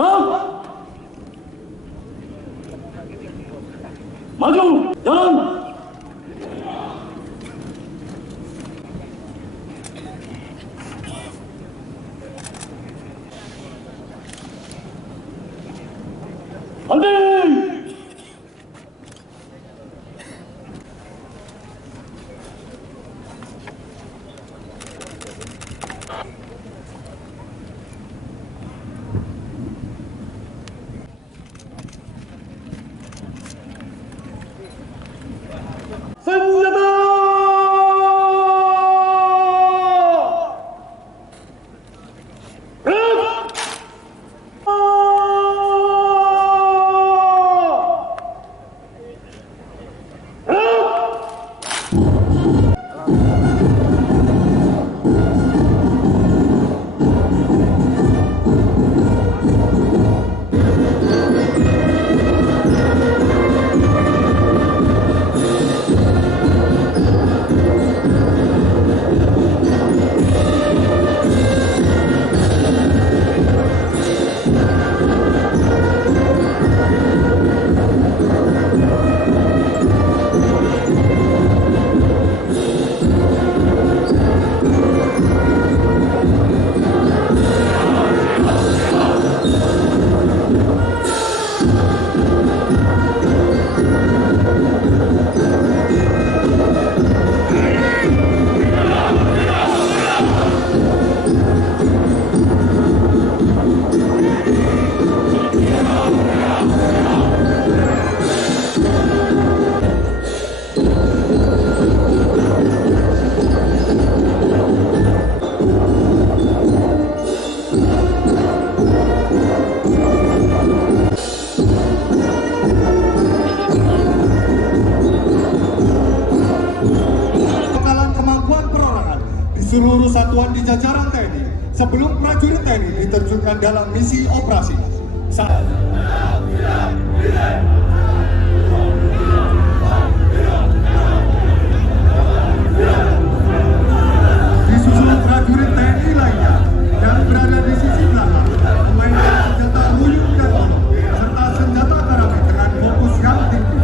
Gerak! Maju! Jalan! Henti! Senjata! Gerak! Seluruh satuan di jajaran TNI sebelum prajurit TNI diterjunkan dalam misi operasi. Disusul prajurit TNI lainnya yang berada di sisi belakang memainkan senjata ruyung dan golok serta senjata karabin dengan fokus yang tinggi.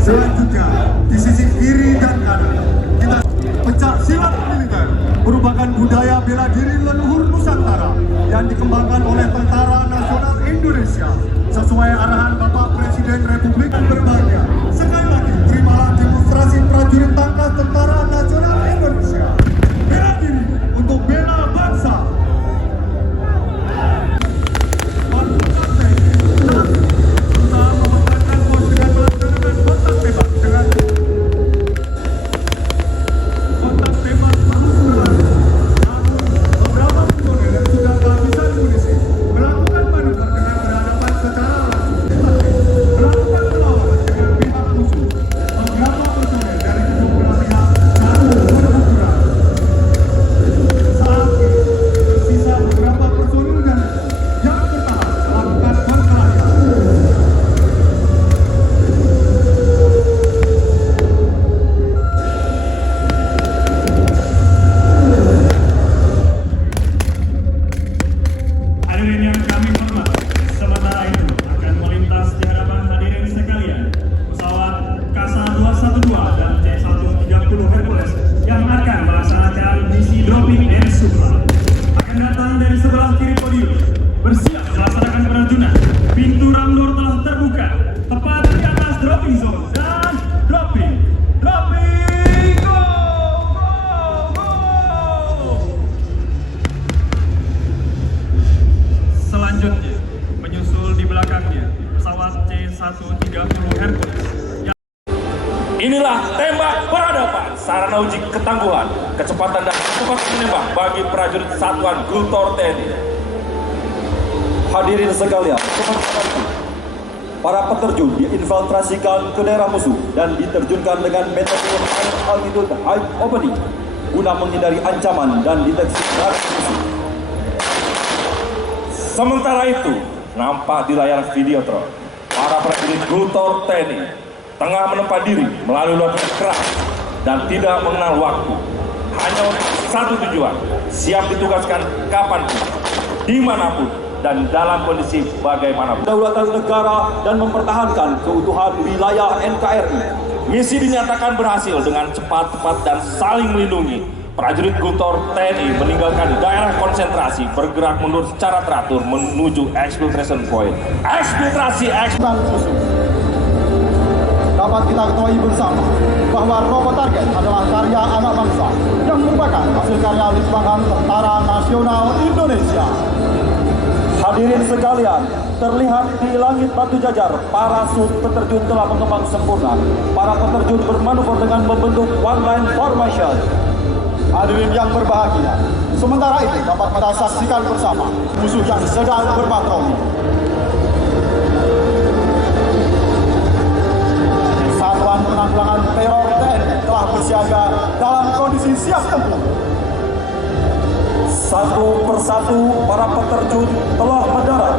Selanjutnya, di sisi kiri dan kanan, kita pencak silat militer merupakan budaya bela diri leluhur Nusantara yang dikembangkan oleh Tentara Nasional Indonesia sesuai arahan Bapak Presiden Republik Berbahagia. Sekali lagi, terimalah demonstrasi prajurit tangkas Tentara Nasional Indonesia. Bela diri untuk bela bangsa. Selanjutnya, menyusul di belakangnya pesawat C-130 Hercules. Inilah tembak perhadapan, sarana uji ketangguhan, kecepatan dan kecepatan menembak bagi prajurit satuan Gultor TNI. Hadirin sekalian, para peterjun diinfiltrasikan ke daerah musuh dan diterjunkan dengan metode high altitude high opening guna menghindari ancaman dan deteksi radar musuh. Sementara itu, nampak di layar videotron, para prajurit Gultor TNI tengah menempa diri melalui latihan keras dan tidak mengenal waktu. hanya untuk satu tujuan, siap ditugaskan kapanpun, dimanapun, dan dalam kondisi bagaimanapun. Kedaulatan negara dan mempertahankan keutuhan wilayah NKRI. Misi dinyatakan berhasil dengan cepat, tepat, dan saling melindungi. Prajurit Gultor TNI meninggalkan daerah konsentrasi, bergerak mundur secara teratur menuju exfiltration point. Eksfiltrasi. Dapat kita ketahui bersama bahwa robot target adalah karya anak bangsa yang merupakan hasil karya Litbang Tentara Nasional Indonesia. Hadirin sekalian, terlihat di langit batu jajar, parasut peterjun telah mengembang sempurna. Para peterjun bermanuver dengan membentuk one line formation. Hadirin yang berbahagia, sementara itu dapat kita saksikan bersama musuh yang sedang berpatroli. Satuan penanggulangan teror TNI telah bersiaga dalam kondisi siap tempur. Satu persatu para peterjun telah mendarat.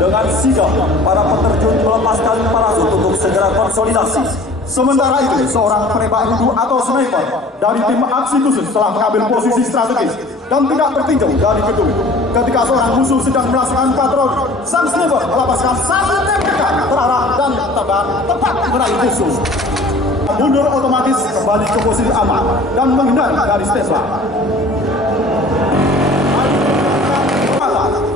Dengan sigap, para peterjun melepaskan parasut untuk segera konsolidasi. Sementara itu, seorang penembak rindu atau sniper dari tim aksi khusus telah mengambil posisi strategis dan tidak tertinjau dari gedung. Ketika seorang musuh sedang melaksanakan patroli, sang sniper melepaskan satu tembakan terarah dan tepat meraih musuh. Mundur otomatis kembali ke posisi aman dan menghindar dari tembak.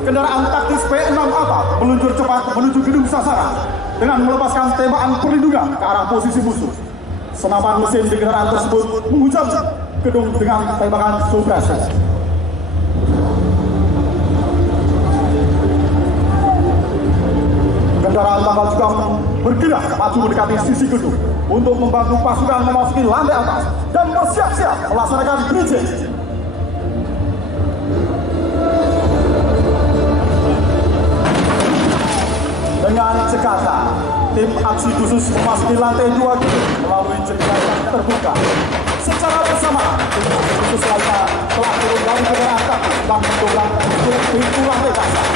Kendaraan taktis P6 APA meluncur cepat menuju gedung sasaran dengan melepaskan tembakan perlindungan ke arah posisi musuh. Senapan mesin di kendaraan tersebut menghujam gedung dengan tembakan supresi. Kendaraan tanggal juga bergerak maju mendekati sisi gedung untuk membantu pasukan memasuki lantai atas dan bersiap-siap melaksanakan bridging. Dengan cekatan, tim aksi khusus memasuki lantai 2 gedung melalui jendela yang terbuka. Secara bersamaan, tim aksi khusus lainnya telah turun dari kendaraan taktis dan mendobrak pintu lantai dasar.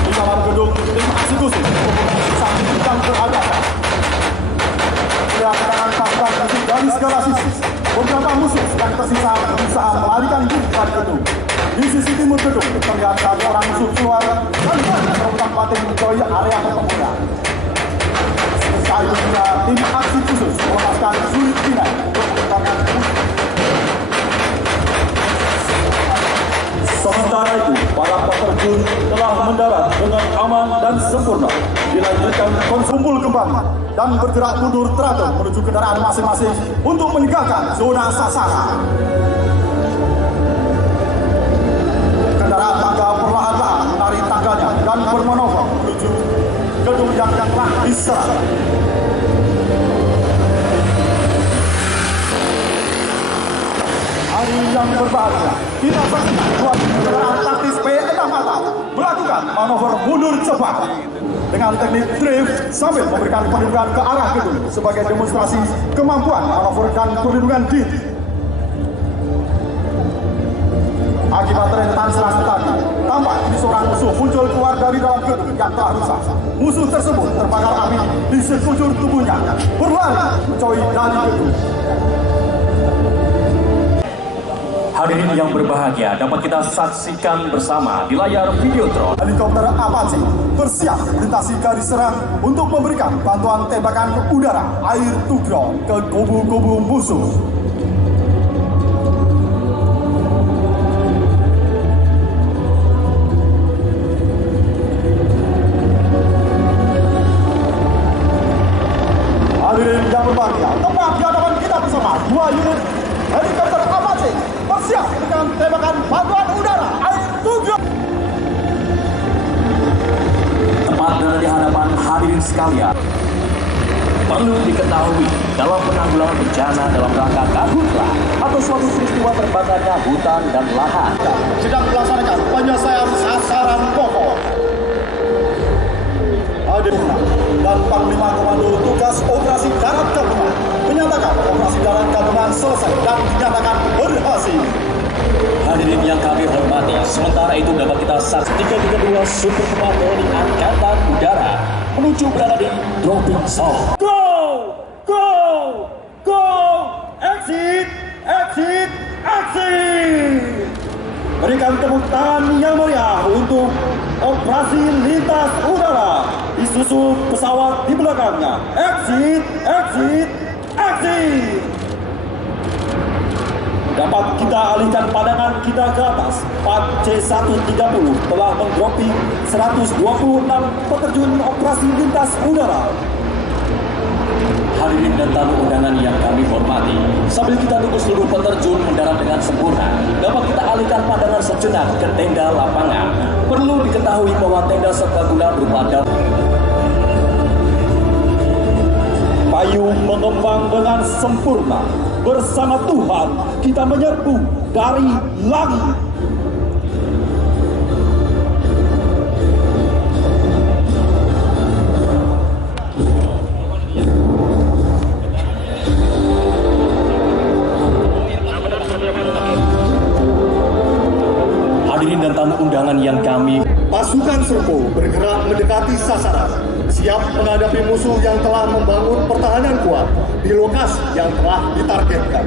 Di dalam gedung, tim aksi khusus mempunyai saksi yang berhadapan. Kedatangan pasukan musuh dari segala sisi, beberapa musuh yang tersisa berusaha melarikan diri dari gedung. Di sisi timur gedung terlihat satu orang musuh keluar dan merebutkan batin menjauhi area pertempuran. Setelah itu juga tim aksi khusus melepaskan sulit pinai untuk mengembangkan musuh. Sementara itu, para peterjun telah mendarat dengan aman dan sempurna. Dilanjutkan kumpul kembali dan bergerak mundur teratur menuju kendaraan masing-masing untuk meninggalkan zona sasaran. Kendaraan tangga perlahan-lahan menarik tangganya dan bermanuver menuju gedung yang telah diserang. Hari yang berbahagia, kita saksikan dua kendaraan taktis P6 ATA melakukan manuver mundur cepat dengan teknik drift sambil memberikan perlindungan ke arah gedung sebagai demonstrasi kemampuan manuver dan perlindungan diri. Akibat rentetan serangan tadi, tampak ini seorang musuh muncul keluar dari dalam gedung yang telah rusak. Musuh tersebut terbakar api di sekujur tubuhnya, berlari menjauhi dari gedung. Hadirin yang berbahagia, dapat kita saksikan bersama di layar Videotron. Helikopter Apache bersiap melintasi garis serang untuk memberikan bantuan tembakan udara air tugro ke kubu-kubu musuh. Hadirin yang berbahagia, tepat di hadapan kita bersama dua unit helikopter Apache bersiap dengan tembakan bantuan udara air tugro. Tepat berada di hadapan hadirin sekalian. Perlu diketahui, dalam penanggulangan bencana dalam rangka karhutla atau suatu peristiwa terbakarnya hutan dan lahan Sedang melaksanakan penyelesaian sasaran pokok. Dan Panglima Komando Tugas Operasi Darat Gabungan menyatakan operasi darat gabungan selesai dan dinyatakan berhasil. Hadirin yang kami hormati, sementara itu dapat kita saksikan 332 Super Patroli Angkatan Udara menuju berada di dropping zone. Go! Go! Go! exit, exit, exit. Berikan tepuk tangan yang meriah untuk operasi lintas udara disusul pesawat di belakangnya. Exit, exit, exit. Dapat kita alihkan pandangan kita ke atas. Part C130 telah mendropping 126 peterjun operasi lintas udara. Hadirin dan tamu undangan yang kami hormati, sambil kita tunggu seluruh peterjun mendarat dengan sempurna, dapat kita alihkan pandangan sejenak ke tenda lapangan. Perlu diketahui bahwa tenda serbaguna berupa payung mengembang dengan sempurna. Bersama Tuhan kita menyerbu dari langit. Hadirin dan tamu undangan yang kami Pasukan Serpo bergerak mendekati sasaran, siap menghadapi musuh yang telah membangun pertahanan kuat di lokasi yang telah ditargetkan.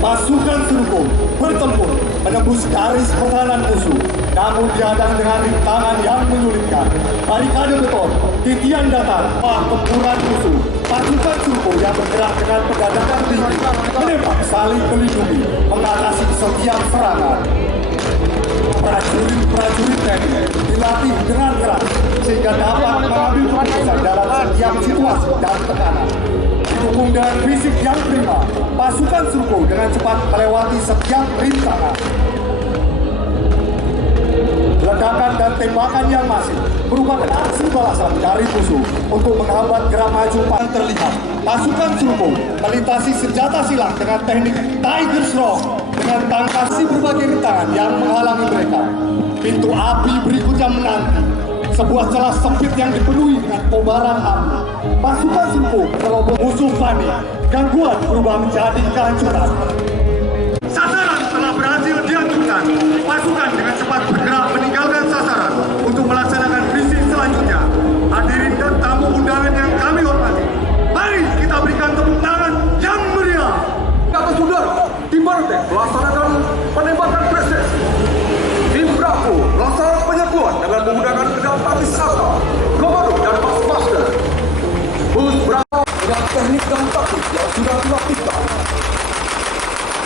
Pasukan Serpo bertempur menembus garis pertahanan musuh, namun dihadang dengan rintangan yang menyulitkan. Barikade beton, titian datar, tempuran musuh. Pasukan Serpo yang bergerak dengan penggadakan tinggi, menembak saling melindungi, mengatasi setiap serangan. Prajurit-prajurit TNI dilatih dengan keras sehingga dapat mengambil keputusan dalam setiap situasi dan tekanan. Didukung dengan fisik yang prima, pasukan Serpo dengan cepat melewati setiap rintangan. Ledakan dan tembakan yang masif merupakan aksi balasan dari musuh untuk menghambat gerak maju yang terlihat. Pasukan Serpo melintasi senjata silang dengan teknik Tiger Strong dengan tangkasi berbagai rintangan yang menghalangi mereka. Pintu api berikutnya menanti. Sebuah celah sempit yang dipenuhi dengan kobaran api. Pasukan Serpo menerobos musuh panik. Gangguan berubah menjadi kehancuran. Sasaran telah berhasil dihancurkan. Pasukan dengan cepat bergerak meninggalkan sasaran untuk melaksanakan misi selanjutnya. Hadirin dan tamu undangan yang kami hormati, mari kita berikan tepuk tangan yang meriah. Kata saudara, tim Bartek melaksanakan penembakan preses. Tim Bravo melaksanakan penyerbuan dengan menggunakan pedang tapis saka, komando dan Bushmaster. Bus Bravo dengan teknik dan taktik yang sudah dilakukan.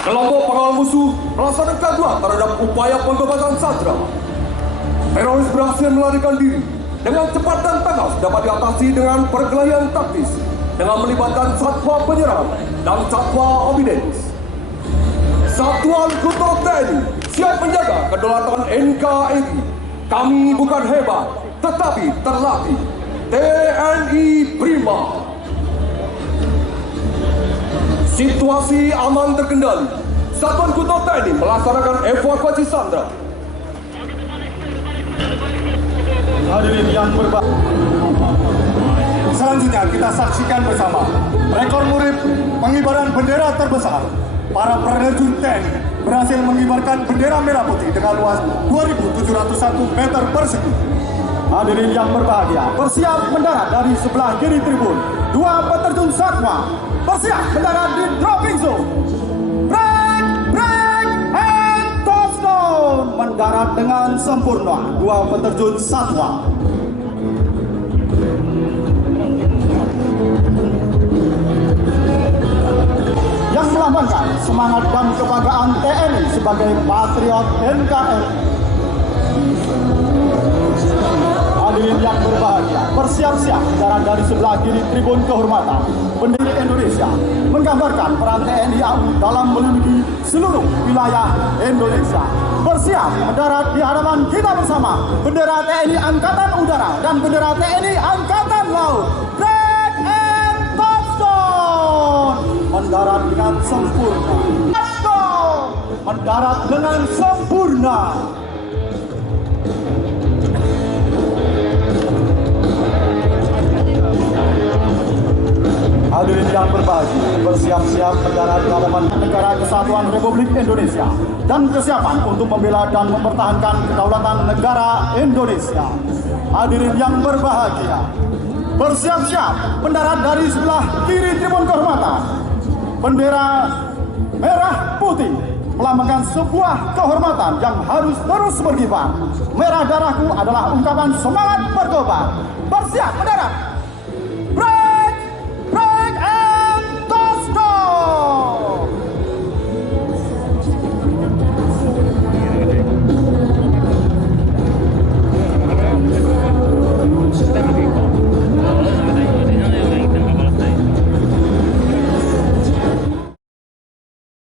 Kelompok pengawal musuh melaksanakan gaguan terhadap upaya pengobatan Sadra. Teroris berhasil melarikan diri. Dengan cepat dan tegas dapat diatasi dengan perkelahian taktis dengan melibatkan satwa penyerang dan satwa obedience. Satuan Gutor TNI siap menjaga kedaulatan NKRI. Kami bukan hebat, tetapi terlatih. TNI Prima. Situasi aman terkendali. Satuan Gutor TNI melaksanakan evakuasi Sandra. Hadirin yang berbahagia, selanjutnya kita saksikan bersama rekor muri pengibaran bendera terbesar. Para penerjun TNI berhasil mengibarkan bendera merah putih dengan luas 2.701 meter persegi. Hadirin yang berbahagia, bersiap mendarat dari sebelah kiri tribun. Dua peterjun Satwa bersiap mendarat di dropping zone. Break, and touchdown. Mendarat dengan sempurna. Dua peterjun Satwa. Yang melambangkan semangat dan kebanggaan TNI sebagai patriot NKRI. Hadirin yang berbahagia, bersiap-siap mendarat dari sebelah kiri tribun kehormatan. Bendera Indonesia menggambarkan peran TNI AU dalam melindungi seluruh wilayah Indonesia. Bersiap mendarat di hadapan kita bersama bendera TNI Angkatan Udara dan bendera TNI Angkatan Laut. Break and touchdown. Mendarat dengan sempurna. Touchdown. Mendarat dengan sempurna. Hadirin yang berbahagia, bersiap-siap mendarat di hadapan Negara Kesatuan Republik Indonesia dan kesiapan untuk membela dan mempertahankan kedaulatan negara Indonesia. Hadirin yang berbahagia, bersiap-siap mendarat dari sebelah kiri tribun kehormatan. Bendera merah putih melambangkan sebuah kehormatan yang harus terus berkibar. Merah darahku adalah ungkapan semangat berkobar. Bersiap mendarat.